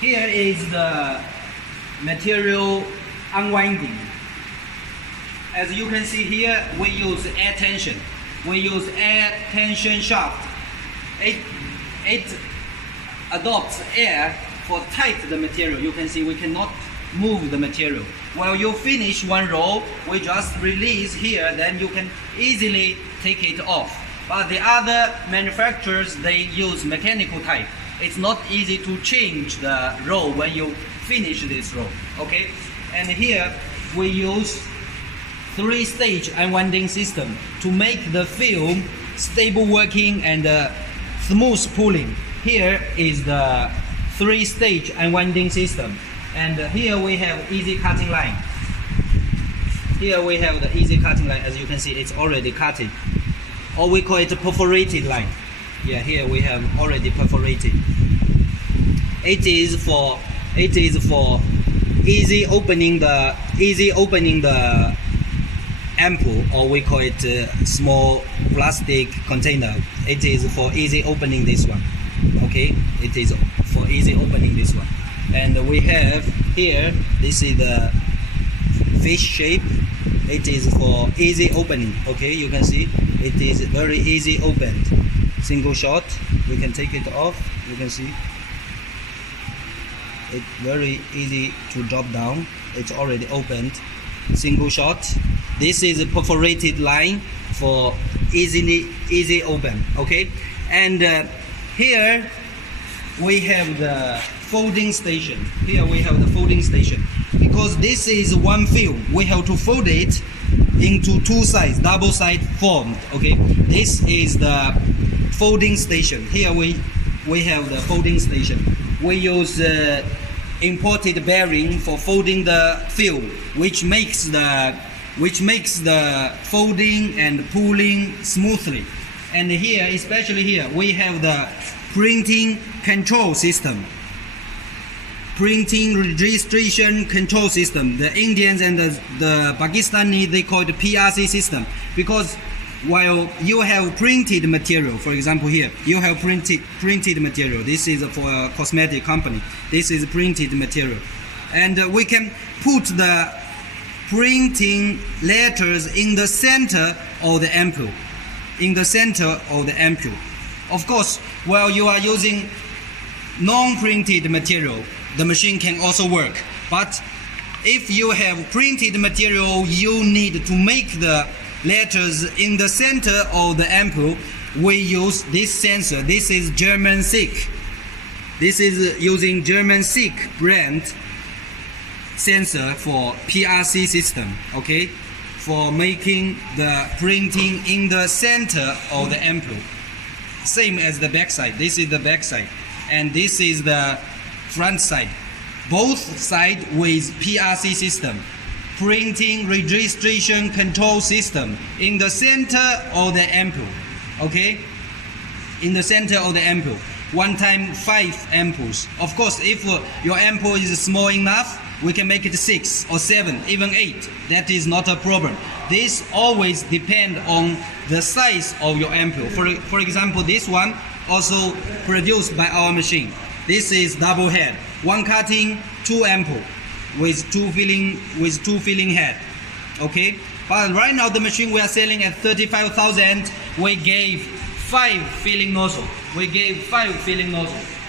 Here is the material unwinding. As you can see here, we use air tension. We use air tension shaft. It adopts air for tight the material. You can see we cannot move the material. While you finish one row, we just release here, then you can easily take it off. But the other manufacturers, they use mechanical type. It's not easy to change the row when you finish this row. Okay, and here we use 3-stage unwinding system to make the film stable working and smooth pulling. Here is the 3-stage unwinding system, and here we have easy cutting line. Here we have the easy cutting line. As you can see, it's already cutting, or we call it a perforated line. Yeah, here we have already perforated. It is for easy opening the ampoule, or we call it a small plastic container. It is for easy opening this one. Okay, it is for easy opening this one. And we have here, this is the fish shape. It is for easy opening. Okay, you can see it is very easy opened. Single shot, we can take it off. You can see it's very easy to drop down. It's already opened. Single shot. This is a perforated line for easy open. Okay, and here we have the folding station. Here we have the folding station. Because this is one film, we have to fold it into two sides, double side formed. Okay, this is the folding station. Here we have the folding station. We use imported bearing for folding the film, which makes the folding and pulling smoothly. And here, especially here, we have the printing control system. Printing registration control system. The Indians and the Pakistani, they call it PRC system, because while you have printed material, for example here, you have printed material. This is for a cosmetic company. This is printed material. And we can put the printing letters in the center of the ampoule. In the center of the ampoule. Of course, while you are using non-printed material, the machine can also work. But if you have printed material, you need to make the letters in the center of the ampoule. We use this sensor. This is German SICK. This is using German SICK brand sensor for PRC system. Okay, for making the printing in the center of the ampoule. Same as the back side. This is the back side, and this is the front side. Both sides with PRC system. Printing registration control system in the center of the ampoule. Okay, in the center of the ampoule. One time 5 ampoules. Of course, if your ampoule is small enough, we can make it 6 or 7, even 8. That is not a problem. This always depends on the size of your ampoule. For example, this one also produced by our machine. This is double head. One cutting, 2 ampoule. With two filling head. Okay, but right now the machine we are selling at 35,000. We gave 5 filling nozzle.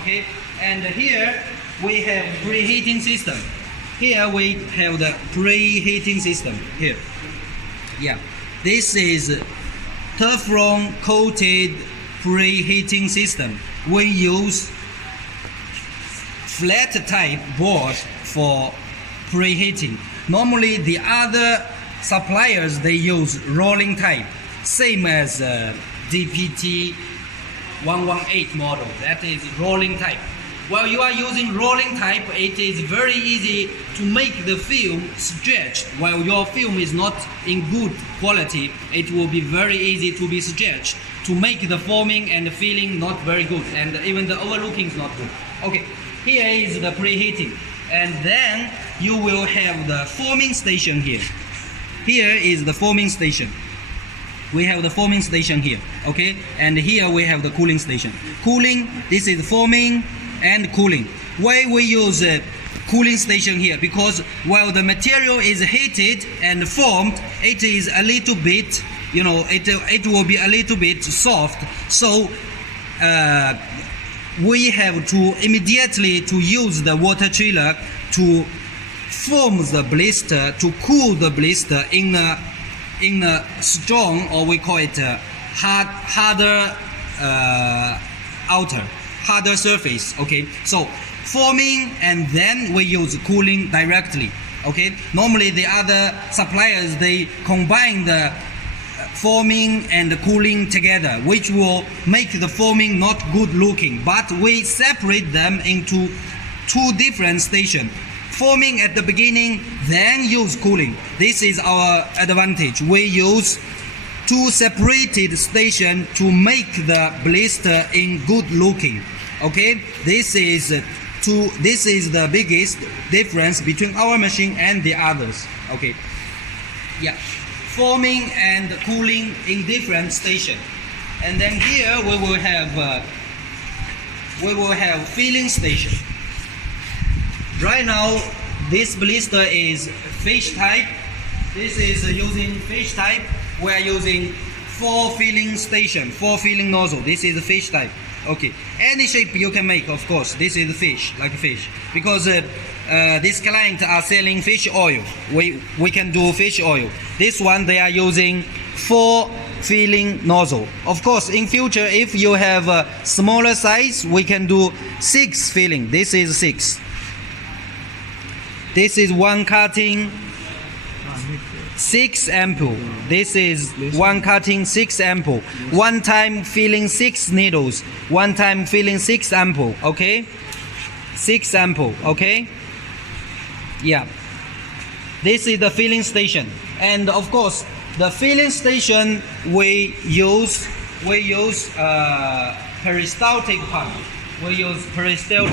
Okay, and here we have preheating system. Here we have the preheating system. Here, yeah, this is Teflon coated preheating system. We use flat type board for preheating. Normally the other suppliers, they use rolling type, same as DPT 118 model. That is rolling type. While you are using rolling type, it is very easy to make the film stretched. While your film is not in good quality, it will be very easy to be stretched, to make the forming and the filling not very good, and even the overlooking is not good. Okay, here is the preheating. And then you will have the forming station here. Here is the forming station. We have the forming station here, okay? And here we have the cooling station. Cooling, this is forming and cooling. why we use a cooling station here? Because while the material is heated and formed, it is a little bit, you know, it will be a little bit soft. So we have to immediately to use the water chiller to form the blister, to cool the blister in a strong, or we call it harder harder surface. Okay, so forming and then we use cooling directly. Okay, normally the other suppliers, they combine the forming and the cooling together, which will make the forming not good looking, but we separate them into two different stations. Forming at the beginning, then use cooling. This is our advantage. We use two separated stations to make the blister in good looking. Okay, this is the biggest difference between our machine and the others. Okay, yeah, forming and cooling in different stations. And then here we will have filling station. Right now, this blister is fish type. This is using fish type. We are using 4 filling station, 4 filling nozzle. This is the fish type. Okay, any shape you can make, of course. This is fish, like fish, because this client are selling fish oil. We can do fish oil. This one they are using 4 filling nozzle. Of course, in future, if you have a smaller size, we can do 6 filling. This is 6. This is one cutting, 6 ampoule. This is one cutting, 6 ampoule. One time filling 6 needles. One time filling 6 ampoule. Okay, 6 ampoule. Okay. Yeah. This is the filling station, and of course, the filling station we use peristaltic pump. We use peristaltic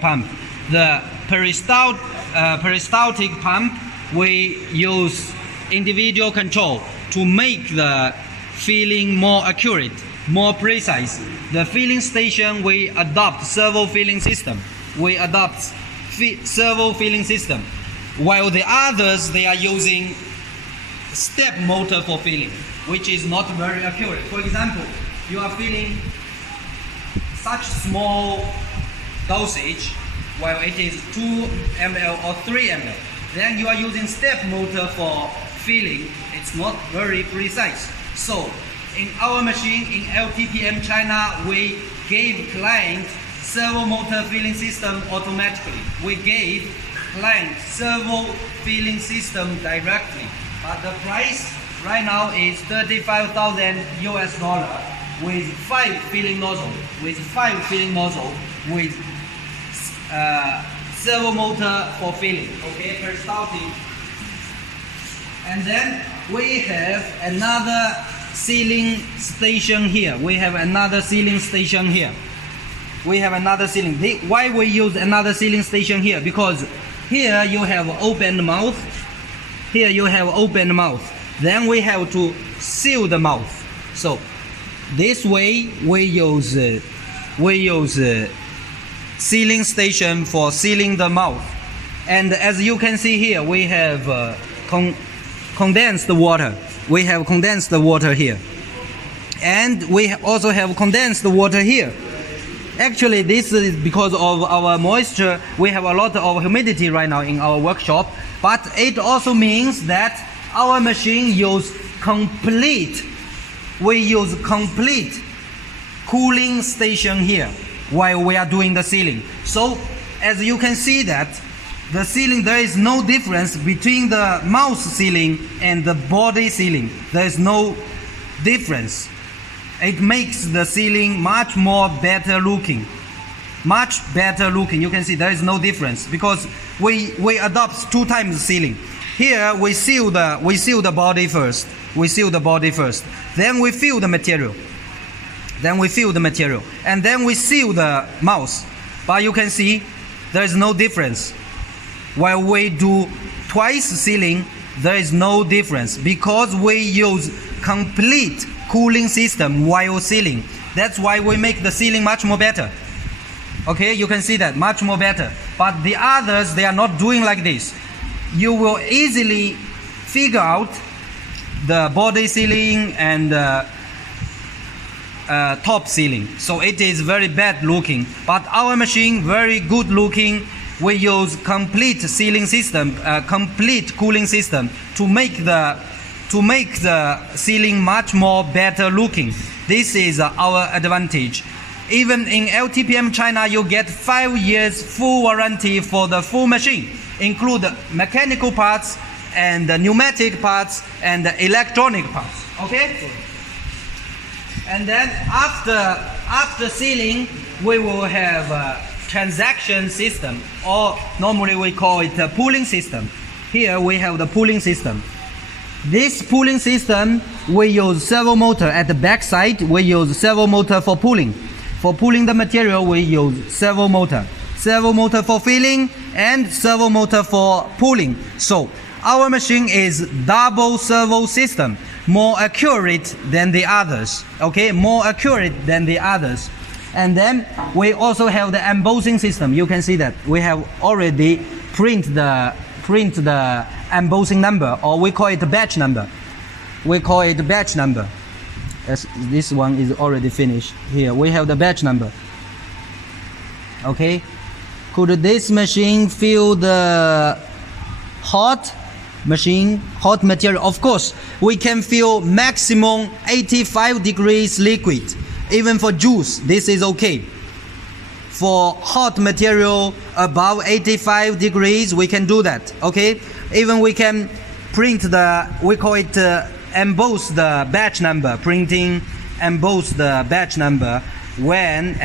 pump. The peristaltic pump, we use individual control to make the filling more accurate, more precise. The filling station, we adopt servo filling system. Servo filling system. While the others, they are using step motor for filling, which is not very accurate. For example, you are filling such small dosage, while it is 2 ml or 3 ml. Then you are using step motor for filling. It's not very precise. So in our machine, in LTPM China, we gave client servo motor filling system automatically. We gave client servo filling system directly. But the price right now is $35,000 with 5 filling nozzle, with servo motor for filling. Okay, peristaltic. And then we have another sealing station here. Why we use another sealing station here? Because here you have open mouth. Then we have to seal the mouth. So this way we use sealing station for sealing the mouth. And as you can see here, we have condensed water. We have condensed water here, and we also have condensed water here. Actually, this is because of our moisture. We have a lot of humidity right now in our workshop, but it also means that our machine use complete cooling station here while we are doing the sealing. So as you can see that the sealing, there is no difference between the mouth sealing and the body sealing. There is no difference. It makes the sealing much more better looking. You can see there is no difference because we adopt 2 times sealing. Here we seal the body first. Then we fill the material. And then we seal the mouth. But you can see there is no difference. While we do twice sealing, there is no difference because we use complete cooling system while sealing. That's why we make the sealing much more better. Okay, you can see that much more better. But the others, they are not doing like this. You will easily figure out the body sealing and top sealing. So it is very bad looking. But our machine very good looking. We use complete sealing system, complete cooling system to make the sealing much more better looking. This is our advantage. Even in LTPM China, you get 5 years full warranty for the full machine, include mechanical parts and pneumatic parts and electronic parts. Okay? And then after sealing, we will have a transaction system, or normally we call it a pooling system. Here we have the pooling system. This pooling system, we use servo motor at the back side. We use servo motor for pooling. For pooling the material, we use servo motor. Servo motor for filling and servo motor for pooling. So our machine is double servo system, more accurate than the others. Okay, more accurate than the others. And then we also have the embossing system. You can see that we have already print the embossing number, or we call it batch number. We call it batch number. As this one is already finished. Here we have the batch number. Okay, could this machine feel the hot material? Of course, we can feel maximum 85 degrees liquid. Even for juice, this is okay. For hot material above 85 degrees, we can do that. Okay, even we can print we call it emboss the batch number, emboss the batch number when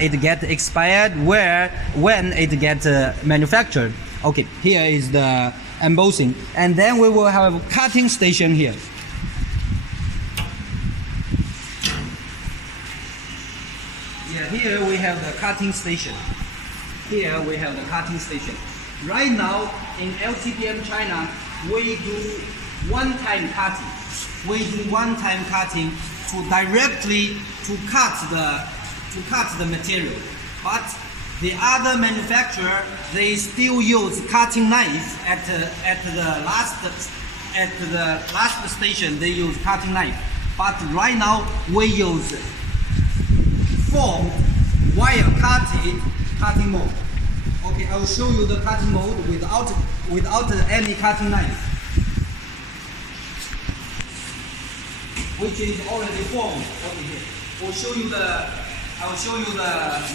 it gets expired, when it gets manufactured. Okay, here is the embossing, and then we will have a cutting station here. Here we have the cutting station. Here we have the cutting station. Right now in LTPM China, we do one-time cutting. We do one-time cutting to directly cut the material. But the other manufacturer, they still use cutting knife at the last station. They use cutting knife. But right now we use formed wire cutting mode. Okay, I will show you the cutting mode without any cutting knife, which is already formed over here. I will show you the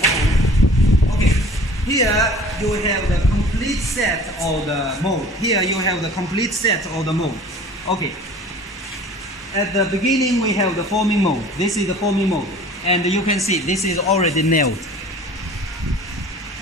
mode. Okay, here you have the complete set of the mode. Here you have the complete set of the mode. Okay. At the beginning we have the forming mode. This is the forming mode. And you can see this is already nailed.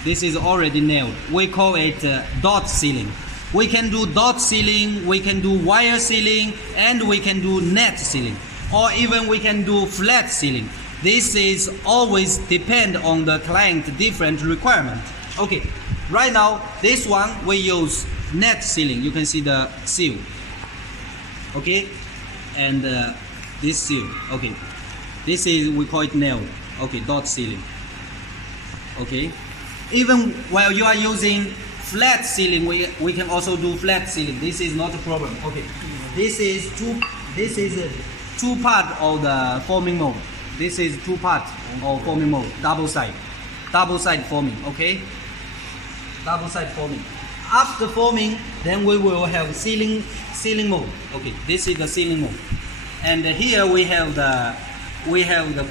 This is already nailed. We call it dot sealing. We can do dot sealing, we can do wire sealing, and we can do net sealing. Or even we can do flat sealing. This is always depend on the client different requirement. Okay, right now this one we use net sealing. You can see the seal. Okay, and this seal. Okay. This is, we call it nail. Okay, dot sealing. Okay. Even while you are using flat sealing, we can also do flat sealing. This is not a problem. Okay. This is two part of the forming mode. This is two part of forming mode. Double side forming. Okay. Double side forming. After forming, then we will have sealing mode. Okay. This is the sealing mode. And here we have the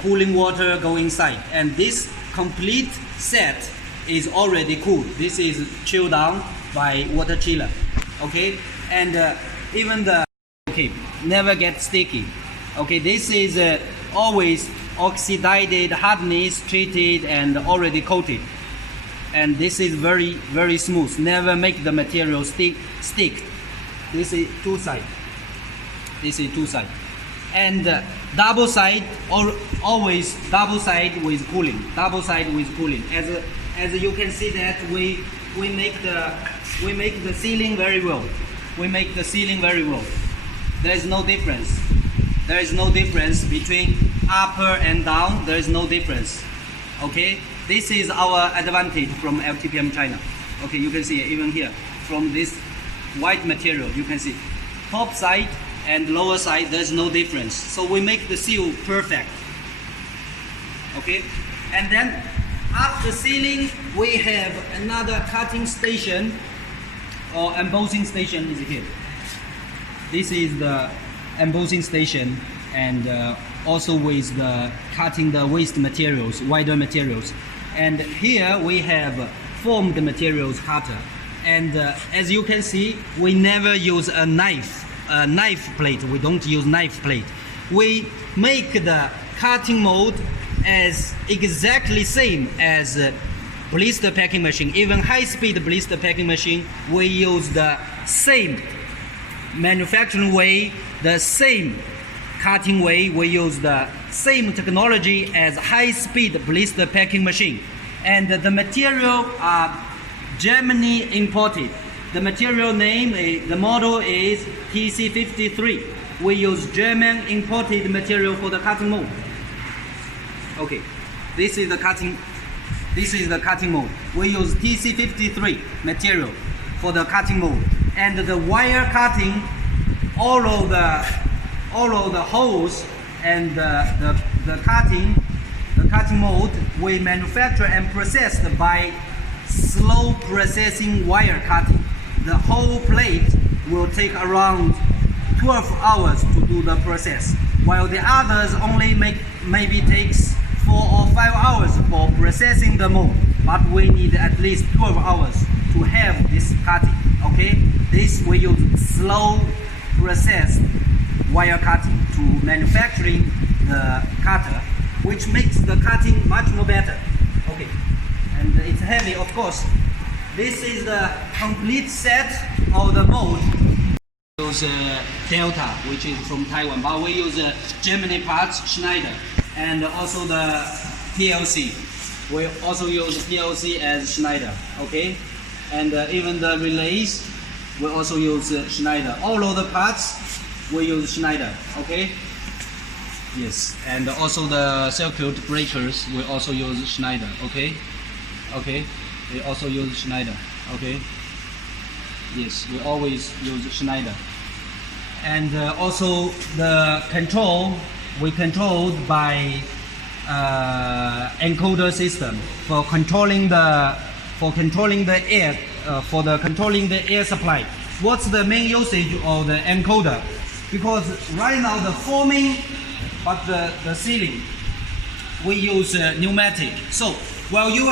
cooling water going inside, and this complete set is already cooled. This is chilled down by water chiller. Okay, and even never get sticky. Okay, this is always oxidized, hardness treated, and already coated, and this is very, very smooth, never make the material stick. This is two side. And double side, or always double side with cooling. As you can see that we make the sealing very well. There is no difference between upper and down. There is no difference. Okay, this is our advantage from LTPM China. Okay, you can see even here from this white material, you can see top side and lower side, there's no difference. So we make the seal perfect. Okay, and then after sealing, we have another cutting station or embossing station is here. This is the embossing station, and also with the cutting the waste materials, wider materials. And here we have formed materials cutter. And as you can see, we never use a knife plate. We don't use knife plate. We make the cutting mode as exactly same as blister packing machine. Even high-speed blister packing machine, we use the same manufacturing way, the same cutting way. We use the same technology as high-speed blister packing machine. And the material are Germany imported. The material name, the model is TC53. We use German imported material for the cutting mold. Okay, this is the cutting mold. We use TC53 material for the cutting mold. And the wire cutting, all of the holes and the cutting mold, we manufacture and processed by slow processing wire cutting. The whole plate will take around 12 hours to do the process, while the others only maybe takes 4 or 5 hours for processing the mold. But we need at least 12 hours to have this cutting. Okay, this we use slow processed wire cutting to manufacturing the cutter, which makes the cutting much more better. Okay, and it's heavy, of course. This is the complete set of the mold. We use Delta, which is from Taiwan, but we use Germany parts, Schneider, and also the PLC. We also use PLC as Schneider. Okay, and even the relays, we also use Schneider. All of the parts, we use Schneider. Okay. Yes, and also the circuit breakers, we also use Schneider. Okay. Okay. We also use Schneider. Okay. Yes, we always use Schneider. And also the control, we controlled by encoder system for controlling the air, controlling the air supply. What's the main usage of the encoder? Because right now the forming, but the sealing, we use pneumatic. So while you